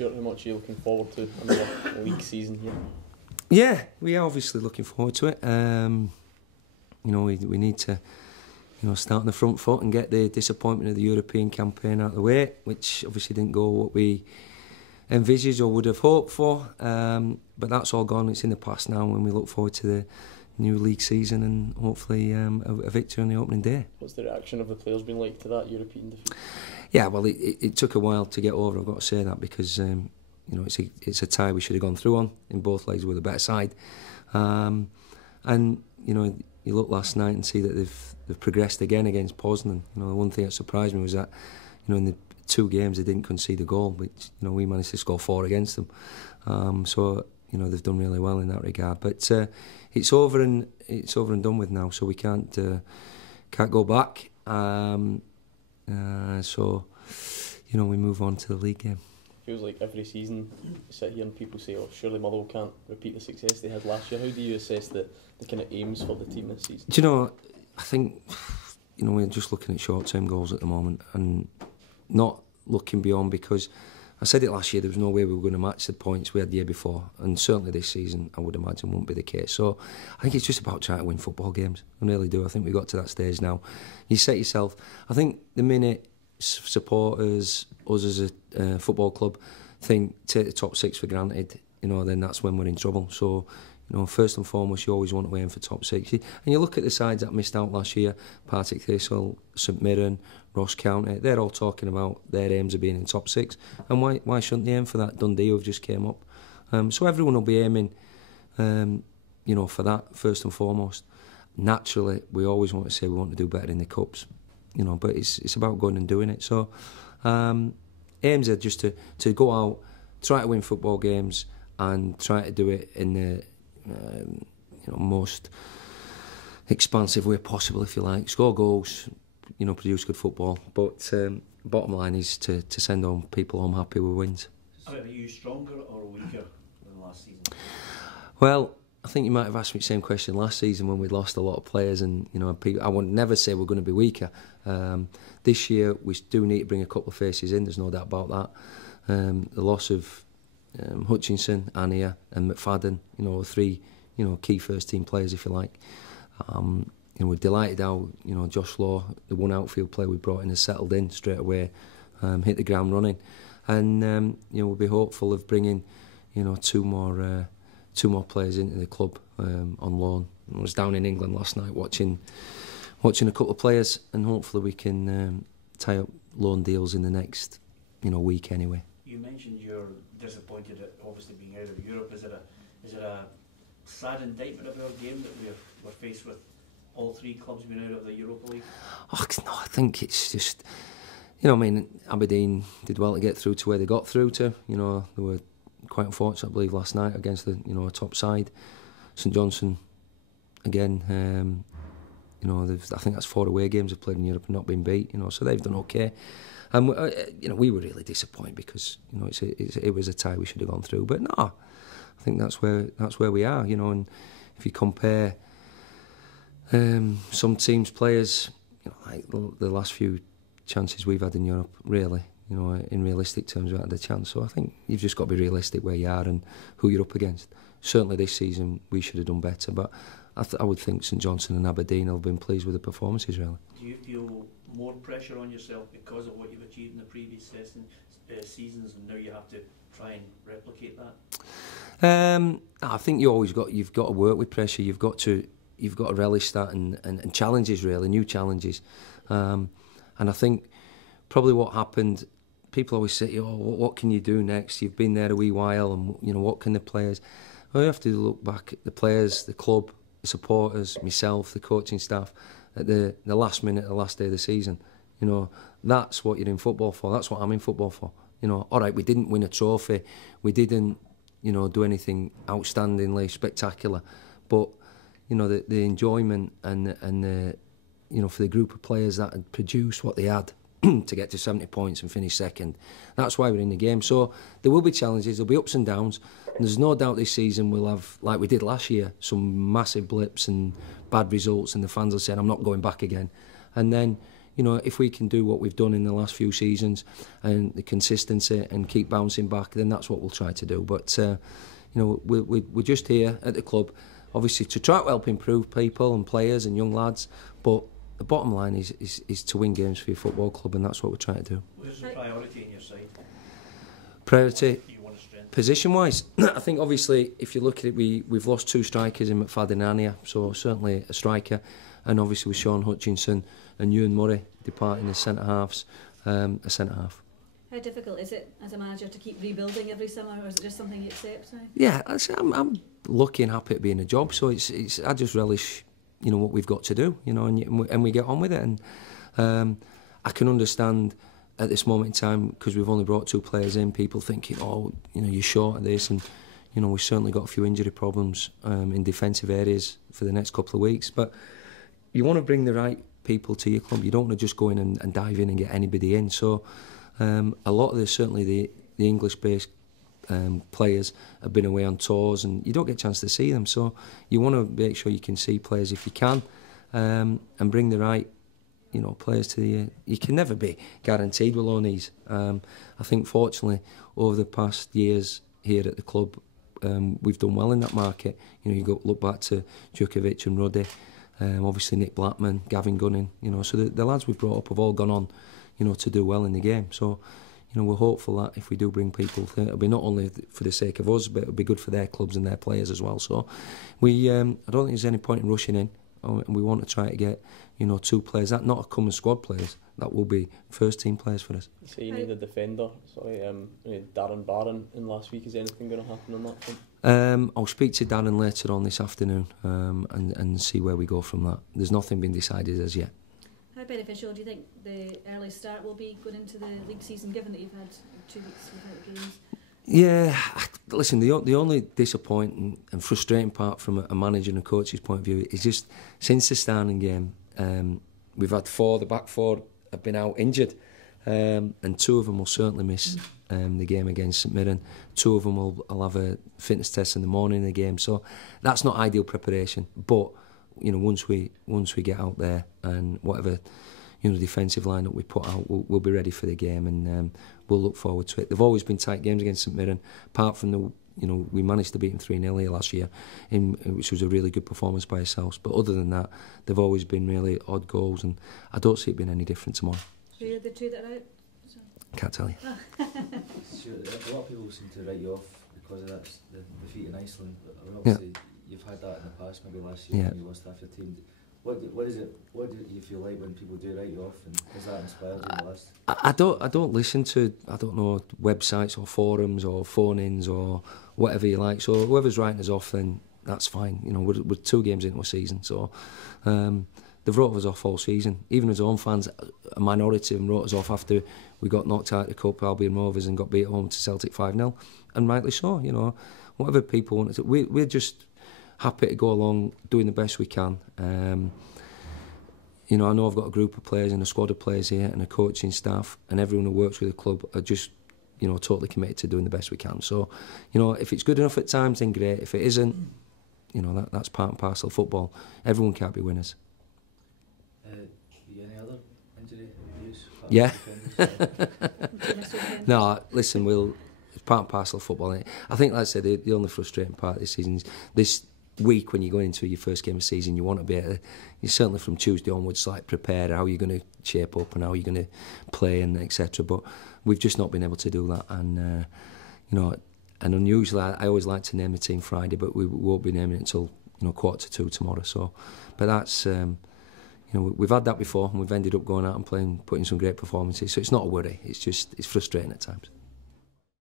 Stuart, how much are you looking forward to another league season here? Yeah, we are obviously looking forward to it. You know, we need to, you know, start on the front foot and get the disappointment of the European campaign out of the way, which obviously didn't go what we envisaged or would have hoped for. But that's all gone. It's in the past now, and we look forward to the new league season and hopefully a victory on the opening day. What's the reaction of the players been like to that European defeat? Yeah, well, it took a while to get over. I've got to say that because you know, it's a tie we should have gone through on. In both legs, we're the better side, and you know, you look last night and see that they've progressed again against Poznan. You know, the one thing that surprised me was that, you know, in the 2 games they didn't concede a goal, which, you know, we managed to score 4 against them. So, you know, they've done really well in that regard. But it's over and done with now, so we can't go back. So, you know, we move on to the league game. Feels like every season you sit here and people say, oh, surely Motherwell can't repeat the success they had last year. How do you assess the kind of aims for the team this season? Do you know, I think, you know, we're just looking at short-term goals at the moment and not looking beyond, because I said it last year, there was no way we were going to match the points we had the year before, and certainly this season I would imagine won't be the case. So I think it's just about trying to win football games. I really do. I think we've got to that stage now. You set yourself, I think the minute supporters, us as a football club, think take the top 6 for granted, you know, then that's when we're in trouble. So, you know, first and foremost, you always want to aim for top 6. And you look at the sides that missed out last year: Partick Thistle, St Mirren, Ross County. They're all talking about their aims of being in top 6. And why shouldn't they aim for that? Dundee, who've just came up. So everyone will be aiming, you know, for that first and foremost. Naturally, we always want to say we want to do better in the cups, you know, but it's about going and doing it. So aims are just to go out, try to win football games, and try to do it in the you know, most expansive way possible, if you like. Score goals, you know, produce good football. But bottom line is to send home people home happy with wins. Are you stronger or weaker than last season? Well, I think you might have asked me the same question last season when we'd lost a lot of players, and you know, I would never say we're going to be weaker. This year we do need to bring a couple of faces in. There's no doubt about that. The loss of Hutchinson, Ania, and McFadden, you know, 3, you know, key first team players, if you like. You know, we're delighted how, you know, Josh Law, the one outfield player we brought in, has settled in straight away, hit the ground running, and you know, we'll be hopeful of bringing, you know, two more players into the club on loan. I was down in England last night watching a couple of players, and hopefully we can tie up loan deals in the next, you know, week anyway. You mentioned you're disappointed at obviously being out of Europe. Is it a sad indictment of our game that we're faced with all 3 clubs being out of the Europa League? Oh, no, I think it's just, you know, I mean, Aberdeen did well to get through to where they got through to. You know, they were quite unfortunate, I believe, last night against the, you know, a top side. St Johnstone, again, you know, I think that's 4 away games they've played in Europe and not been beat. You know, so they've done okay. And you know, we were really disappointed because, you know, it was a tie we should have gone through. But no, I think that's where we are. You know, and if you compare some teams' players, you know, like the last few chances we've had in Europe, really, you know, in realistic terms, we haven't had a chance. So I think you've just got to be realistic where you are and who you're up against. Certainly this season we should have done better, but I would think St Johnstone and Aberdeen have been pleased with the performances, really. Do you feel more pressure on yourself because of what you've achieved in the previous seasons, and now you have to try and replicate that? I think you've got to work with pressure. You've got to relish that and challenges, really, new challenges. And I think probably what happened, people always say, "Oh, what can you do next? You've been there a wee while, and you know, what can the players?" Well, you have to look back at the players, the club, the supporters, myself, the coaching staff, at the last minute, the last day of the season. You know, that's what you're in football for. That's what I'm in football for. You know, all right, we didn't win a trophy, we didn't, you know, do anything outstandingly spectacular, but you know, the enjoyment and the, you know, for the group of players that had produced what they had to get to 70 points and finish second, that's why we're in the game. So there will be challenges, there'll be ups and downs, and there's no doubt this season we'll have, like we did last year, some massive blips and bad results, and the fans will say, I'm not going back again. And then, you know, if we can do what we've done in the last few seasons and the consistency and keep bouncing back, then that's what we'll try to do. But you know, we're just here at the club, obviously to try to help improve people and players and young lads. But the bottom line is to win games for your football club, and that's what we're trying to do. Where's the priority in your side? Priority. Strength? Position-wise, I think obviously if you look at it, we've lost 2 strikers in McFadden and Ania, so certainly a striker, and obviously with Sean Hutchinson and Ewan Murray departing as centre-halves, a centre-half. How difficult is it as a manager to keep rebuilding every summer, or is it just something you accept now? Yeah, I'm lucky and happy to be in a job, so it's I just relish, you know, what we've got to do, you know, and we get on with it, and I can understand at this moment in time, because we've only brought 2 players in, people thinking, oh, you know, you're short of this, and you know, we've certainly got a few injury problems in defensive areas for the next couple of weeks, but you want to bring the right people to your club. You don't want to just go in and dive in and get anybody in. So a lot of certainly the English-based players have been away on tours, and you don't get a chance to see them, so you want to make sure you can see players if you can, and bring the right, you know, players to you can never be guaranteed with loanees. I think fortunately over the past years here at the club, we've done well in that market. You know, you look back to Djukovic and Ruddy, obviously Nick Blackman, Gavin Gunning, you know, so the lads we've brought up have all gone on, you know, to do well in the game. So, you know, we're hopeful that if we do bring people, it'll be not only for the sake of us, but it'll be good for their clubs and their players as well. So I don't think there's any point in rushing in. And we want to try to get, you know, 2 players, that not common squad players, that will be first team players for us. So you need a defender. Sorry, Darren Barron in last week. Is anything going to happen on that front? I'll speak to Darren later on this afternoon and see where we go from that. There's nothing been decided as yet. How beneficial do you think the early start will be going into the league season, given that you've had 2 weeks without games? Yeah, listen, the only disappointing and frustrating part from a manager and a coach's point of view is just since the starting game, we've had 4, the back 4 have been out injured, and 2 of them will certainly miss the game against St Mirren. 2 of them will have a fitness test in the morning of the game, so that's not ideal preparation. But you know, once we get out there and whatever, you know, defensive lineup we put out, we'll be ready for the game, and we'll look forward to it. They've always been tight games against St Mirren, apart from you know, we managed to beat them 3-0 here last year, which was a really good performance by ourselves. But other than that, they've always been really odd goals, and I don't see it being any different tomorrow. Who are the 2 that are out? Can't tell you. Sure, a lot of people seem to write you off because of that, the defeat in Iceland. But obviously, you've had that in the past, maybe last year when you lost half your team. What do you feel like when people do write you off, and has that inspired you in the last? I don't listen to, I don't know, websites or forums or phone-ins or whatever you like. So whoever's writing us off, then that's fine. You know, we're 2 games into a season, so they've wrote us off all season. Even as our own fans, a minority of them wrote us off after we got knocked out of the Cup, Albion Rovers, and got beat at home to Celtic 5-0, and rightly so. You know, whatever people want to, we're just happy to go along, doing the best we can. You know, I know I've got a group of players and a squad of players here and a coaching staff, and everyone who works with the club are just, you know, totally committed to doing the best we can. So, you know, if it's good enough at times, then great. If it isn't, you know, that's part and parcel of football. Everyone can't be winners. Any other injury news? Yeah. No, listen, it's part and parcel of football. I think, like I said, the only frustrating part of this season is this week when you're going into your first game of the season. You want to be able to, you certainly from Tuesday onwards, like prepare how you're going to shape up and how you're going to play and etc. But we've just not been able to do that, and you know, and unusually I always like to name the team Friday, but we won't be naming it until, you know, 1:45 tomorrow. So, but that's you know, we've had that before, and we've ended up going out and putting some great performances. So it's not a worry. It's frustrating at times.